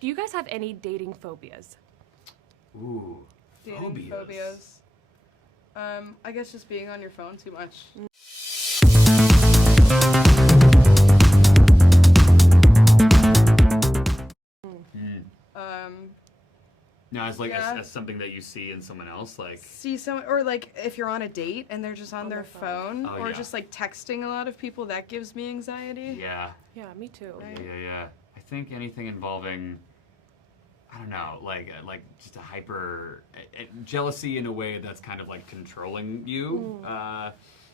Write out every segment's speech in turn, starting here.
Do you guys have any dating phobias? Ooh. Dating phobias. I guess just being on your phone too much. No, it's like Yeah. as something that you see in someone else, like. See someone, or like if you're on a date and they're just on their phone, Oh, or yeah. just like texting a lot of people, that gives me anxiety. Yeah. Yeah, me too. Yeah. I think anything involving, I don't know, like just a hyper jealousy in a way that's kind of like controlling you.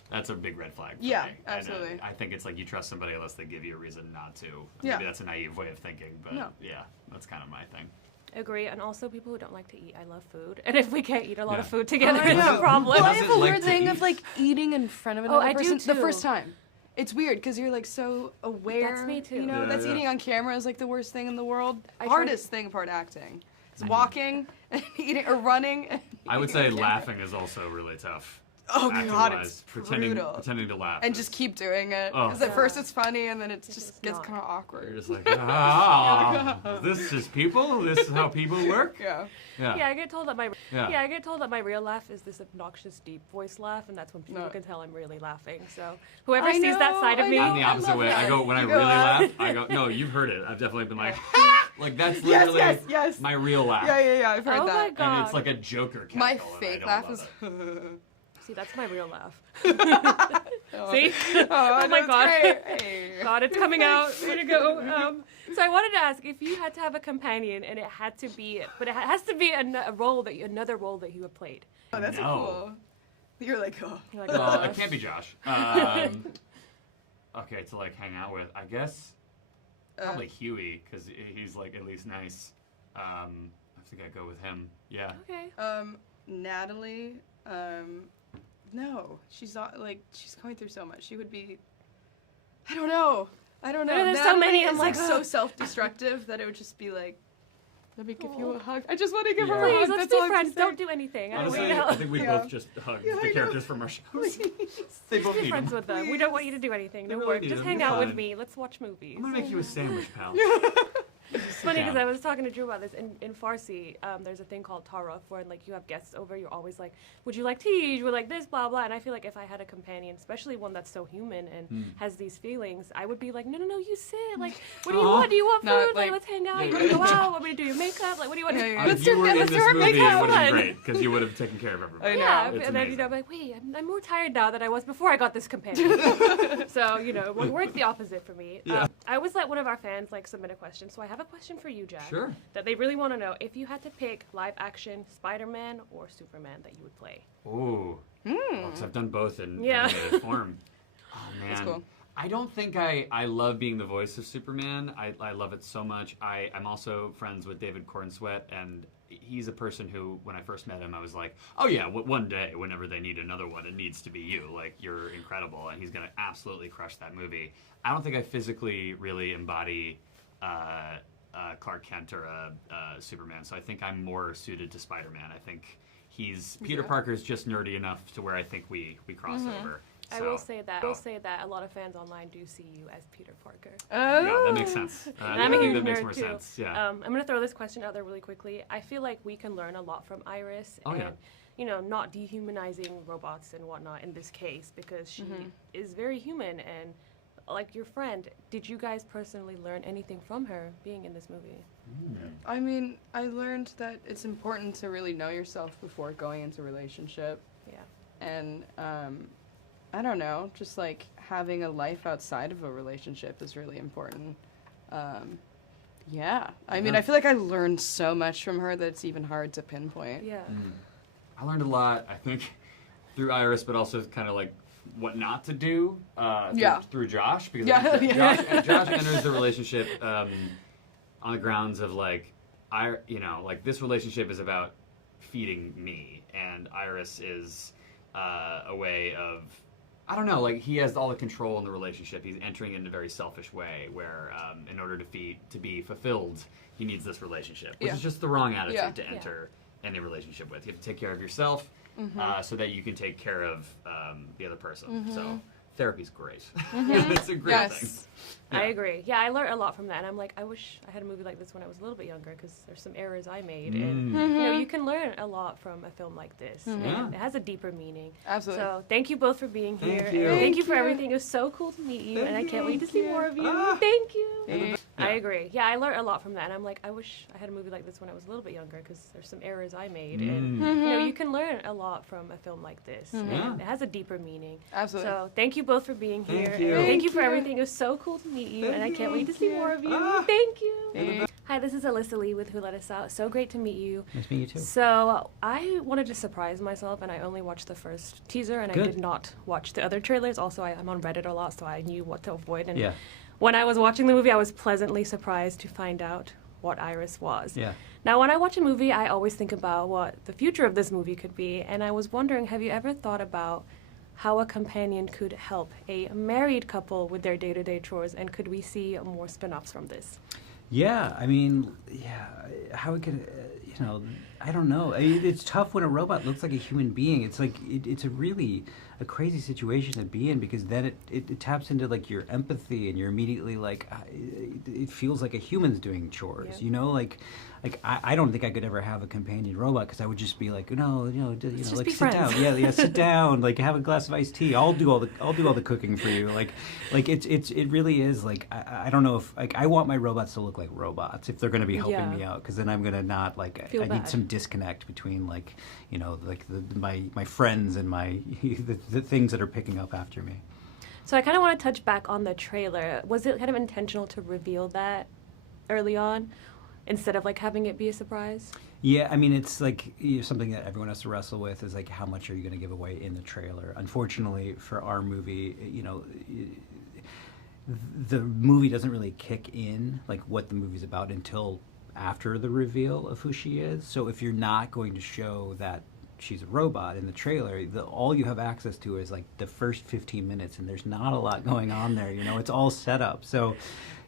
That's a big red flag. For Yeah, me. absolutely. And, I think it's like you trust somebody unless they give you a reason not to. Yeah. Maybe that's a naive way of thinking, but No. yeah, that's kind of my thing. Agree, and also people who don't like to eat. I love food, and if we can't eat a lot of Yeah. food together, I it's a know. problem. Well, I Doesn't have a like weird to thing eat. of like eating in front of another I do person the too. first time. It's weird because you're like so aware. That's me too. You know, Yeah, that's yeah. eating on camera is like the worst thing in the world. I tried- Hardest thing apart acting. It's walking and eating or running. And I would eating say on camera. laughing is also really tough. Oh god, Acting-wise. it's pretending brutal. to laugh. And is- just keep doing it. Oh. Because at first Yeah. it's funny and then it just just gets not. kind of You're awkward. just like, this is people? This is how people work? Yeah. Yeah, I get told that my Yeah. I get told that my real laugh is this obnoxious deep voice laugh, and that's when people No. can tell I'm really laughing. So whoever I sees that know, side of I me, know. I'm the I opposite love way. I that. go when I You really go, laugh. I go, no, you've heard it. I've definitely been like, like that's Yes, literally yes. my real laugh. Yeah, I've heard Oh my that. God. And it's like a Joker cackle. My and I fake don't laugh love is. it. see, that's my real laugh. Oh. See? Oh, my that's God. great. Hey. God, it's coming out. Way to go. So I wanted to ask if you had to have a companion, and it had to be, but it has to be another role that you have played. Oh, that's No. cool. You're like, oh. You're like, Well, it "Gosh." can't be Josh. Okay, to like hang out with, I guess probably Huey because he's like at least nice. I think I'd go with him. Yeah. Okay. Natalie, no, she's not like she's going through so much. She would be. I don't know. There's so Natalie many, is I'm like like, so ugh. self-destructive that it would just be like, let me give you a hug. I just want to give her a Please, hug. let's That's be all I'm friends. saying. Don't do anything. I don't Honestly, want you to I help. think we'd Yeah. both just hug Yeah, I the know. characters from our shows. They both Be need friends them. with them. We don't want you to do anything. They No really work. need Just them. hang You're out with fine. me. Let's watch movies. I'm gonna make you a sandwich, pal. It's funny because I was talking to Drew about this. In Farsi, there's a thing called taraf where like you have guests over, you're always like, would you like tea? Would like this, blah, blah. And I feel like if I had a companion, especially one that's so human and has these feelings, I would be like, no, you sit. Like, what do you Aw. want? Do you want food? Not, Like, like- let's hang out. Yeah, You want to go yeah. out? Want me to do your makeup? Like, what do you want to Yeah, do? yeah. If Let's you do- were yeah, in let's this do our movie, it makeup. would have been Fun. great because you would have taken care of everybody. I know. Yeah, It's and then amazing. I'm like, wait, I'm more tired now than I was before I got this companion. So it would work the opposite for me. Yeah. I always let one of our fans like submit a question, so I have a question for you, Jack. Sure. That they really want to know if you had to pick live action Spider-Man or Superman that you would play. Ooh. Because I've done both in Yeah. animated form. Oh man. That's cool. I don't think I love being the voice of Superman. I love it so much. I'm also friends with David Cornsweet, and he's a person who, when I first met him, I was like, oh yeah, one day, whenever they need another one, it needs to be you. Like, you're incredible, and he's going to absolutely crush that movie. I don't think I physically really embody Clark Kent or Superman, so I think I'm more suited to Spider-Man. I think Peter Parker's just nerdy enough to where I think we cross over. I So, will say that a lot of fans online do see you as Peter Parker. Oh. yeah, that makes sense. And I'm a huge that makes nerd more too. sense. Yeah. I'm gonna throw this question out there really quickly. I feel like we can learn a lot from Iris, Oh, and yeah. not dehumanizing robots and whatnot in this case because she is very human and like your friend. Did you guys personally learn anything from her being in this movie? I mean, I learned that it's important to really know yourself before going into a relationship. Yeah. And I don't know, just like having a life outside of a relationship is really important. Yeah. I mean, I feel like I learned so much from her that it's even hard to pinpoint. Yeah. I learned a lot, I think, through Iris, but also kind of like what not to do through Josh. Because Yeah, yeah. Josh enters the relationship on the grounds of like, this relationship is about feeding me, and Iris is a way of, I don't know, like he has all the control in the relationship. He's entering in a very selfish way where in order to be fulfilled, he needs this relationship, which is just the wrong attitude to enter any relationship with. You have to take care of yourself so that you can take care of the other person. So therapy's great. It's a great thing. Yeah. I agree. Yeah, I learned a lot from that, and I'm like, I wish I had a movie like this when I was a little bit younger, because there's some errors I made, and you can learn a lot from a film like this. And it has a deeper meaning. Absolutely. So thank you both for being here. Thank you. And thank you for Thank you. everything. It was so cool to meet you, and I can't wait to see you. more of you. Ah. Thank you. Thank I agree. Yeah, I learned a lot from that, and I'm like, I wish I had a movie like this when I was a little bit younger, because there's some errors I made, and you can learn a lot from a film like this. And it has a deeper meaning. Absolutely. So thank you both for being here. Thank you. And thank you Thank for you. everything. It was so cool to meet you, and I can't wait to see you. more of you. Ah. Thank you. Thank- Hi, this is Alyssa Lee with Who Let Us Out. So great to meet you. Nice to meet you too. So I wanted to surprise myself, and I only watched the first teaser, and I Good. did not watch the other trailers. Also, I'm on Reddit a lot, so I knew what to avoid. And Yeah. when I was watching the movie, I was pleasantly surprised to find out what Iris was. Yeah. Now, when I watch a movie, I always think about what the future of this movie could be, and I was wondering, have you ever thought about how a companion could help a married couple with their day-to-day chores, and could we see more spin-offs from this? Yeah, I mean, yeah, how it could, I don't know. It's tough when a robot looks like a human being. It's like, it's a really a crazy situation to be in, because then it taps into like your empathy, and you're immediately like, it feels like a human's doing chores, Yeah. you know? Like I don't think I could ever have a companion robot, because I would just be like, no, just like be sit friends. down, yeah, sit down, like have a glass of iced tea. I'll do all the cooking for you. Like it really is like I don't know if like I want my robots to look like robots if they're going to be helping Yeah. me out, because then I'm going to not like Feel I bad. need some disconnect between like like my friends and my the things that are picking up after me. So I kind of want to touch back on the trailer. Was it kind of intentional to reveal that early on, instead of like having it be a surprise? Yeah, I mean, it's like something that everyone has to wrestle with is like, how much are you going to give away in the trailer? Unfortunately, for our movie, the movie doesn't really kick in like what the movie's about until after the reveal of who she is. So if you're not going to show that she's a robot in the trailer, all you have access to is like the first 15 minutes, and there's not a lot going on there. It's all set up. So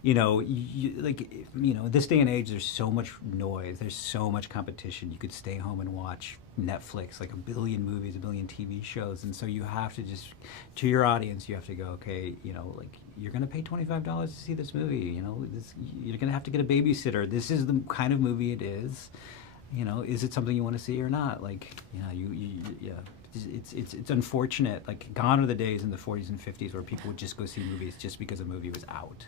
this day and age, there's so much noise, there's so much competition. You could stay home and watch Netflix, like a billion movies, a billion TV shows, and so you have to just, to your audience, you have to go, okay, like you're going to pay $25 to see this movie, you're going to have to get a babysitter. This is the kind of movie it is. Is it something you want to see or not? Like, it's unfortunate. Like, gone are the days in the 40s and 50s where people would just go see movies just because a movie was out.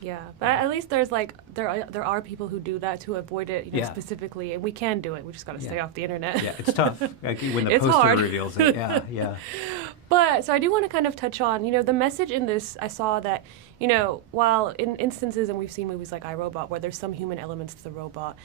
Yeah, but at least there's like there are people who do that to avoid it, Yeah. specifically, and we can do it. We just got to stay Yeah. off the internet. Yeah, it's tough. Like when the It's poster hard. reveals it. Yeah, yeah. But so I do want to kind of touch on, the message in this. I saw that, while in instances, and we've seen movies like iRobot where there's some human elements to the robot,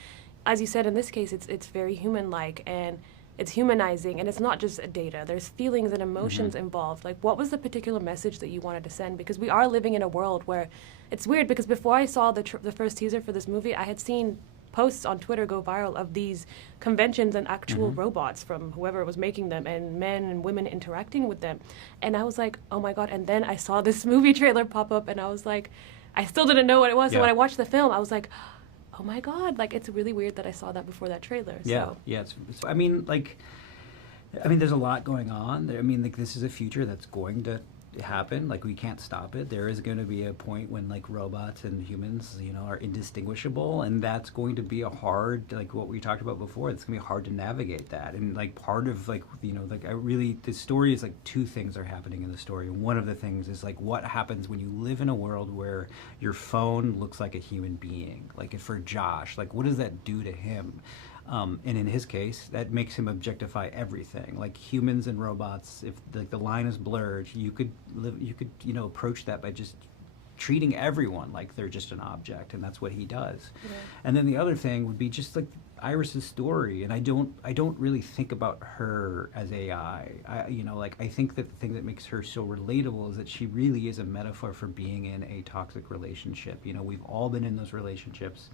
as you said, in this case, it's very human-like, and it's humanizing, and it's not just data. There's feelings and emotions involved. Like, what was the particular message that you wanted to send? Because we are living in a world where it's weird, because before I saw the first teaser for this movie, I had seen posts on Twitter go viral of these conventions and actual robots from whoever was making them, and men and women interacting with them. And I was like, oh my God. And then I saw this movie trailer pop up, and I was like, I still didn't know what it was. So Yeah. when I watched the film, I was like, oh my God, like, it's really weird that I saw that before that trailer. Yeah, So. yeah. I mean, there's a lot going on. I mean, like, this is a future that's going to happen. Like, we can't stop it. There is going to be a point when, like, robots and humans, are indistinguishable, and that's going to be a hard, like, what we talked about before. It's going to be hard to navigate that. And, like, part of, like, the story is, like, two things are happening in the story. And one of the things is, like, what happens when you live in a world where your phone looks like a human being? Like, for Josh, like, what does that do to him? And in his case, that makes him objectify everything. Like, humans and robots, if like the line is blurred, you could approach that by just treating everyone like they're just an object, and that's what he does. Yeah. And then the other thing would be just like Iris's story, and I don't really think about her as AI. I think that the thing that makes her so relatable is that she really is a metaphor for being in a toxic relationship. We've all been in those relationships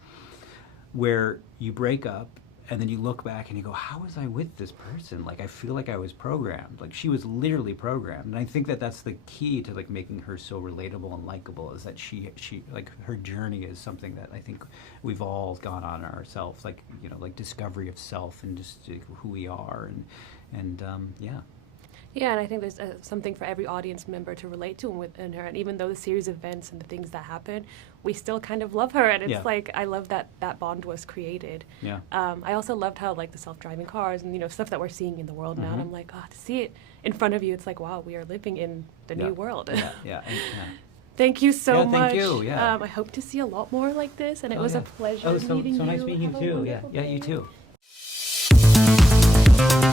where you break up, and then you look back and you go, how was I with this person? Like, I feel like I was programmed. Like, she was literally programmed. And I think that that's the key to, like, making her so relatable and likable, is that she like, her journey is something that I think we've all gone on ourselves, like, like discovery of self and just who we are. And yeah. Yeah, and I think there's something for every audience member to relate to within her. And even though the series of events and the things that happen, we still kind of love her. And it's Yeah. like, I love that that bond was created. Yeah. I also loved how, like, the self-driving cars and, you know, stuff that we're seeing in the world now. And Mhm. I'm like, oh, to see it in front of you, it's like, wow, we are living in the Yeah. new world. Yeah. Yeah. And, yeah. Thank you so Yeah, much. thank you, yeah. I hope to see a lot more like this. And it Oh, was yeah. a pleasure Oh, so meeting you. nice meeting you Have a too. Yeah. wonderful Yeah. You day. too.